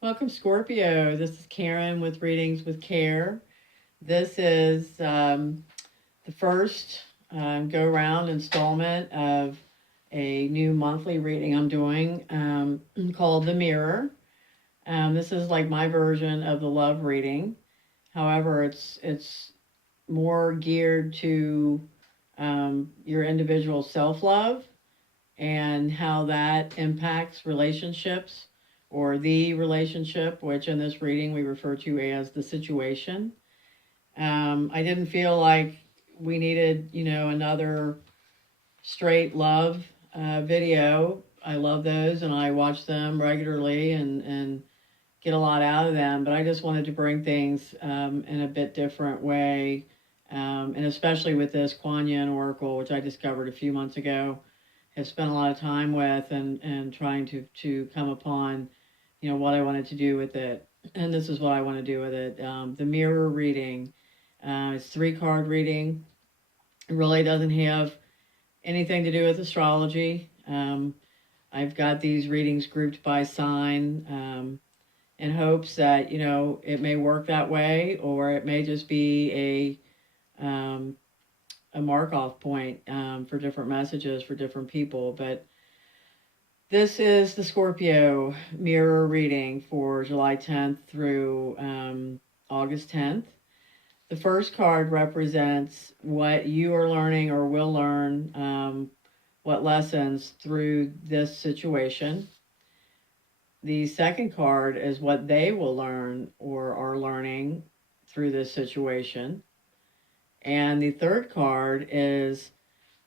Welcome, Scorpio. This is Karen with Readings with Care. This is the first go round installment of a new monthly reading I'm doing called The Mirror. This is like my version of the love reading. However, it's more geared to your individual self love and how that impacts relationships or the relationship, which in this reading we refer to as the situation. I didn't feel like we needed, another straight love video. I love those and I watch them regularly and get a lot out of them, but I just wanted to bring things in a bit different way. And especially with this Kuan Oracle, which I discovered a few months ago, have spent a lot of time with and trying to come upon, what I wanted to do with it. And this is what I want to do with it. The mirror reading, it's 3 card reading. It really doesn't have anything to do with astrology. I've got these readings grouped by sign in hopes that, it may work that way or it may just be a mark off point for different messages for different people. But this is the Scorpio mirror reading for July 10th through August 10th. The first card represents what you are learning or will learn, what lessons through this situation. The second card is what they will learn or are learning through this situation. And the third card is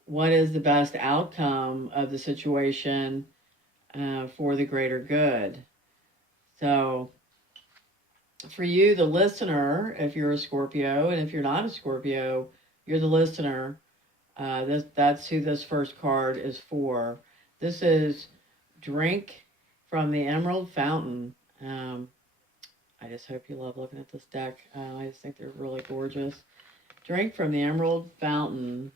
what is the best outcome of the situation for the greater good. So, for you, the listener, if you're a Scorpio, and if you're not a Scorpio, you're the listener. That's who this first card is for. This is drink from the Emerald Fountain. I just hope you love looking at this deck. I just think they're really gorgeous. Drink from the Emerald Fountain.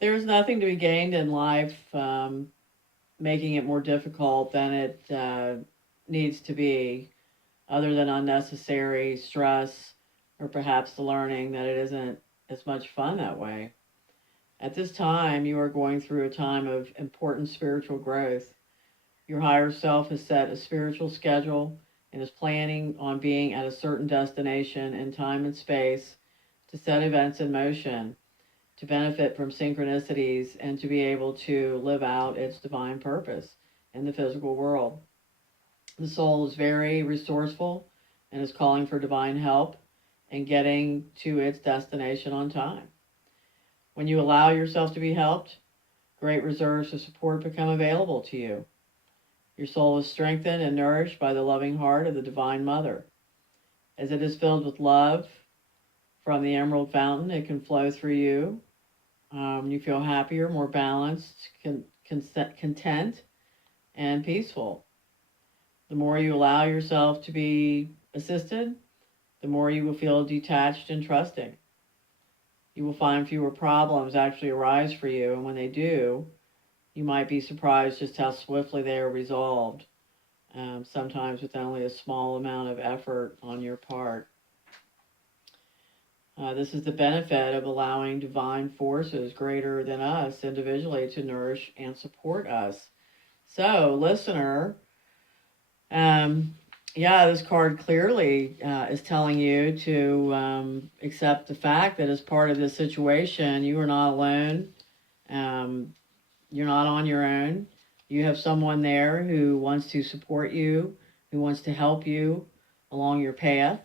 There's nothing to be gained in life making it more difficult than it needs to be, other than unnecessary stress or perhaps the learning that it isn't as much fun that way. At this time, you are going through a time of important spiritual growth. Your higher self has set a spiritual schedule and is planning on being at a certain destination in time and space to set events in motion, to benefit from synchronicities, and to be able to live out its divine purpose in the physical world. The soul is very resourceful and is calling for divine help in getting to its destination on time. When you allow yourself to be helped, great reserves of support become available to you. Your soul is strengthened and nourished by the loving heart of the Divine Mother. As it is filled with love from the Emerald Fountain, it can flow through you. You feel happier, more balanced, content, and peaceful. The more you allow yourself to be assisted, the more you will feel detached and trusting. You will find fewer problems actually arise for you, and when they do, you might be surprised just how swiftly they are resolved, sometimes with only a small amount of effort on your part. This is the benefit of allowing divine forces greater than us individually to nourish and support us. So, listener, this card clearly is telling you to accept the fact that as part of this situation, you are not alone. You're not on your own. You have someone there who wants to support you, who wants to help you along your path.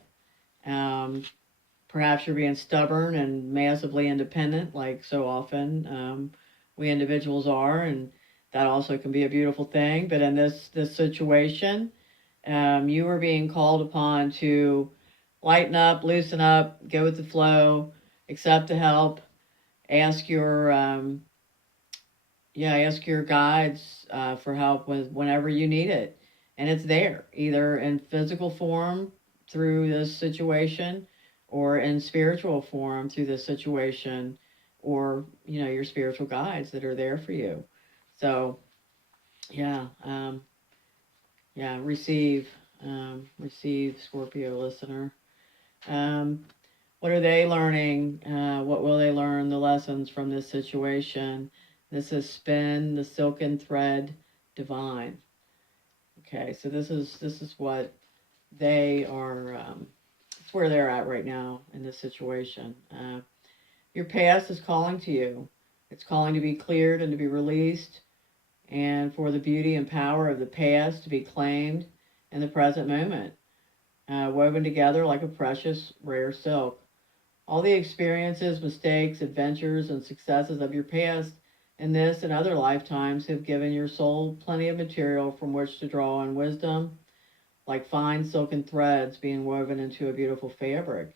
Perhaps you're being stubborn and massively independent, like so often we individuals are, and that also can be a beautiful thing. But in this situation, you are being called upon to lighten up, loosen up, go with the flow, accept the help, ask your ask your guides for help whenever you need it, and it's there either in physical form through this situation or in spiritual form through this situation, or your spiritual guides that are there for you. So yeah, Yeah, receive, Scorpio listener. Um, what are they learning? What will they learn? The lessons from this situation. This is spin the silken thread divine. Okay, so this is what they are. It's where they're at right now in this situation. Your past is calling to you. It's calling to be cleared and to be released, and for the beauty and power of the past to be claimed in the present moment, woven together like a precious, rare silk. All the experiences, mistakes, adventures, and successes of your past in this and other lifetimes have given your soul plenty of material from which to draw on wisdom, like fine silken threads being woven into a beautiful fabric.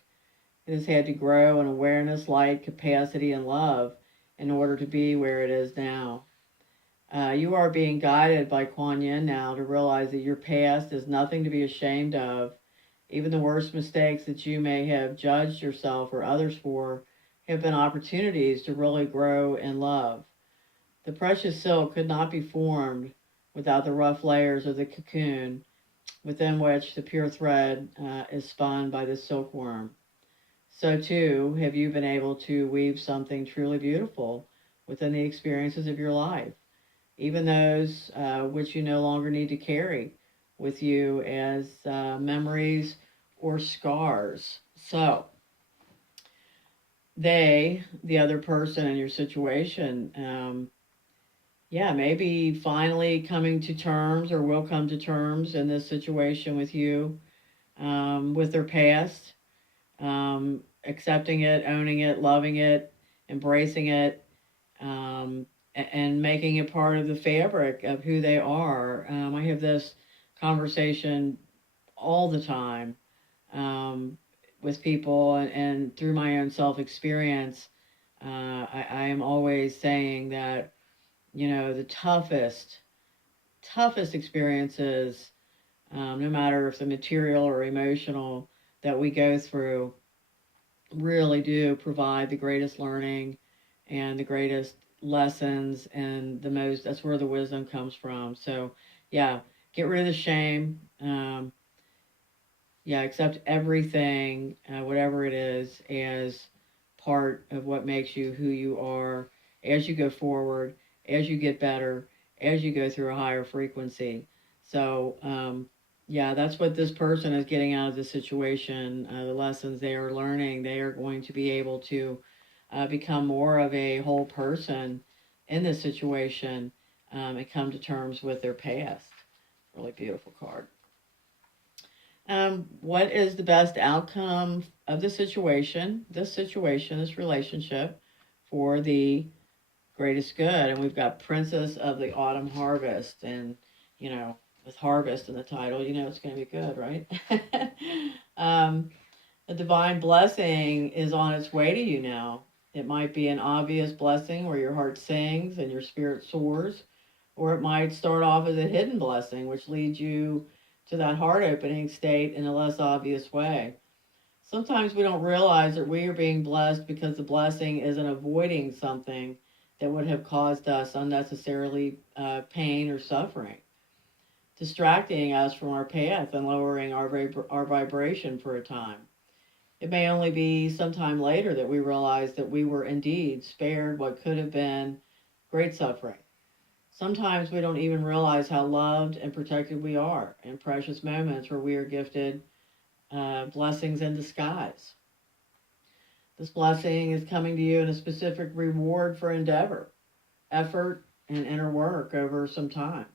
It has had to grow in awareness, light, capacity, and love in order to be where it is now. You are being guided by Kuan now to realize that your past is nothing to be ashamed of. Even the worst mistakes that you may have judged yourself or others for have been opportunities to really grow in love. The precious silk could not be formed without the rough layers of the cocoon within which the pure thread is spun by the silkworm. So, too, have you been able to weave something truly beautiful within the experiences of your life, even those which you no longer need to carry with you as memories or scars. So, the other person in your situation, yeah, maybe finally coming to terms or will come to terms in this situation with you, with their past, accepting it, owning it, loving it, embracing it, and making it part of the fabric of who they are. I have this conversation all the time with people, and through my own self experience, I am always saying that, the toughest experiences, no matter if the material or emotional that we go through, really do provide the greatest learning and the greatest lessons, and that's where the wisdom comes from. So yeah, get rid of the shame. Yeah, accept everything, whatever it is, as part of what makes you who you are as you go forward, as you get better, as you go through a higher frequency. So, yeah, that's what this person is getting out of the situation. The lessons they are learning, they are going to be able to become more of a whole person in this situation, and come to terms with their past. Really beautiful card. What is the best outcome of the situation, this relationship, for the greatest good? And we've got Princess of the Autumn Harvest, and with harvest in the title, it's going to be good, right? um, a divine blessing is on its way to you now. It might be an obvious blessing where your heart sings and your spirit soars, or it might start off as a hidden blessing, which leads you to that heart opening state in a less obvious way. Sometimes we don't realize that we are being blessed because the blessing isn't avoiding something that would have caused us unnecessarily pain or suffering, distracting us from our path and lowering our vibration for a time. It may only be sometime later that we realize that we were indeed spared what could have been great suffering. Sometimes we don't even realize how loved and protected we are in precious moments where we are gifted blessings in disguise. This blessing is coming to you in a specific reward for endeavor, effort, and inner work over some time.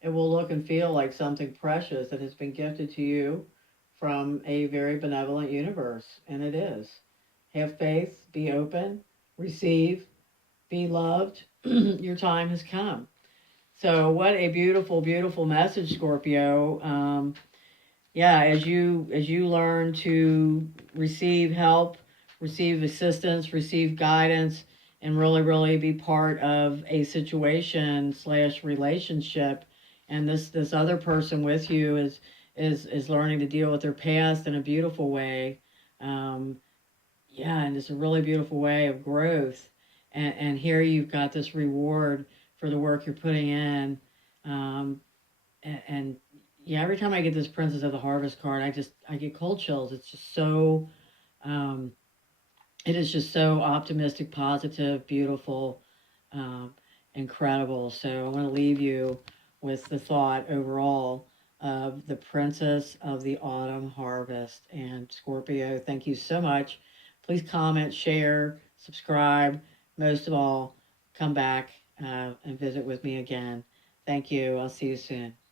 It will look and feel like something precious that has been gifted to you from a very benevolent universe, and it is. Have faith, be open, receive, be loved. Your time has come. So, what a beautiful, beautiful message, Scorpio. Yeah, as you learn to receive help, receive assistance, receive guidance, and really, really be part of a situation slash relationship, and this other person with you is learning to deal with their past in a beautiful way. Um, yeah, and it's a really beautiful way of growth. And here you've got this reward for the work you're putting in, and Yeah, every time I get this Princess of the Harvest card, I get cold chills. It's just so um, it is just so optimistic, positive, beautiful, um, incredible. So I want to leave you with the thought overall of the Princess of the Autumn Harvest. And Scorpio, thank you so much. Please comment, share, subscribe. Most of all, come back and visit with me again. Thank you. I'll see you soon.